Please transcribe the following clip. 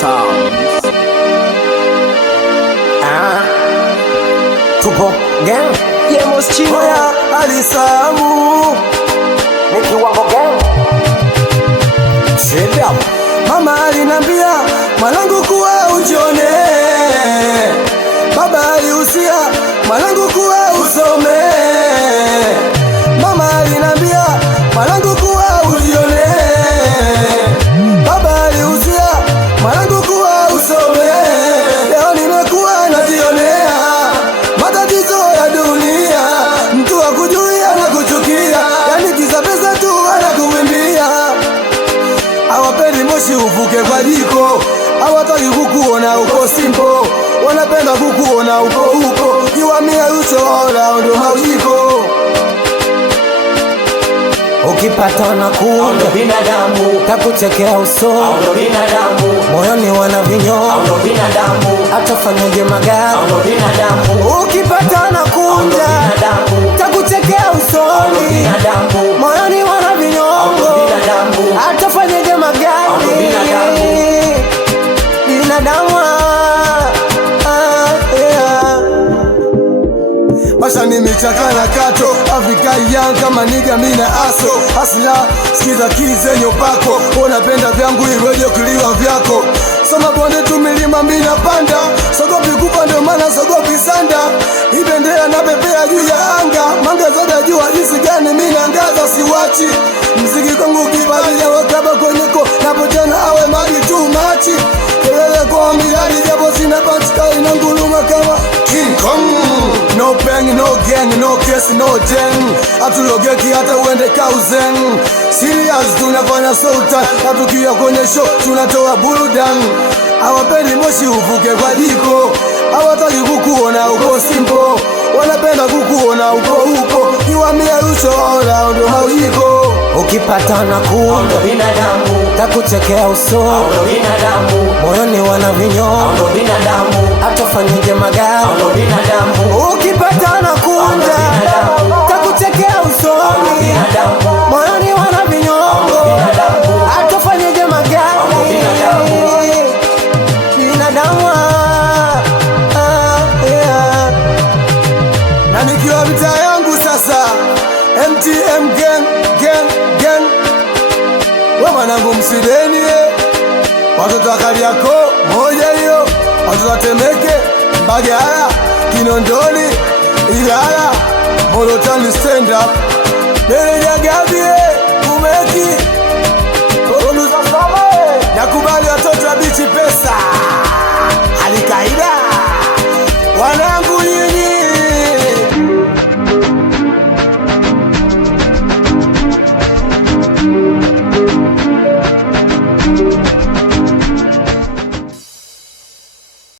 sounds. Tupo gang Yemos Chino ya alisamu Nikiwango gang Shit up. Mama alinambia mwanangu kuwa ujione, baba alihusia mwanangu kuwa usome. Mama alinambia mwanangu kuwa ujione, baba alihusia mwanangu kuwa usome. Leo nimekuwa najionea matatizo ya dunia, mtu akujui anakuchukia, yani kisa pesa tu anakuwimbia. Hawapendi moshi uvuke kwa jiko, hawataki kukuona uko simpo, wanapenda kukuona uko huko, kiwamia uchoora ndo maujiko. Ukipata na kuunda binadamu, takuchekea uso binadamu, moyoni wana vinyo binadamu, atafanyaje magari binadamu, ukipata na kuunda binadamu, takuchekea usoni binadamu, moyoni wana vinyongo binadamu, atafanyaje magari binadamu. Masha ni michakana kato Afrika yang kama niga mina aso Asla skiza kizenye upako unapenda vyangu iweje kuliwa vyako. Soma bonde tu milima mina panda, sogopi kupa ndo mana sogopi sanda. Ibendea na pepea juu ya anga, manga zoda jua jinsi gani mina ngaza siwachi. Mziki kwangu kibali ya wakaba kwenyeko, napojana awe magi tu machi. Kelele kwa miradi japo sina patika inanguluma kama King Kong. No bang, no gang, no case, no jeng. Atulogeki hata uende kauzen. Serious tunafanya sultan, atukia kwenye show tunatoa burudan. Hawapendi moshi uvuke kwa jiko, hawataki kukuona uko simpo, wanapenda kukuona uko huko, kiwamia uchoora ndo maujiko. Ukipata na kuunda binadamu, takuchekea uso binadamu, moyoni wana vinyo binadamu, atafanyaje magari binadamu, ukipata na kuunda takuchekea usoni moyoni wana vinyongo atafanyaje magari binadamu. Na nikiwa mitaa yangu sasa MTM gang gang gang, we mwanangu msideni watoto wa Kariakoo moja hiyo, watoto wa Temeke, Mbagala, Kinondoni, Ilala, Morotani stand up. Meneja Gabi umeki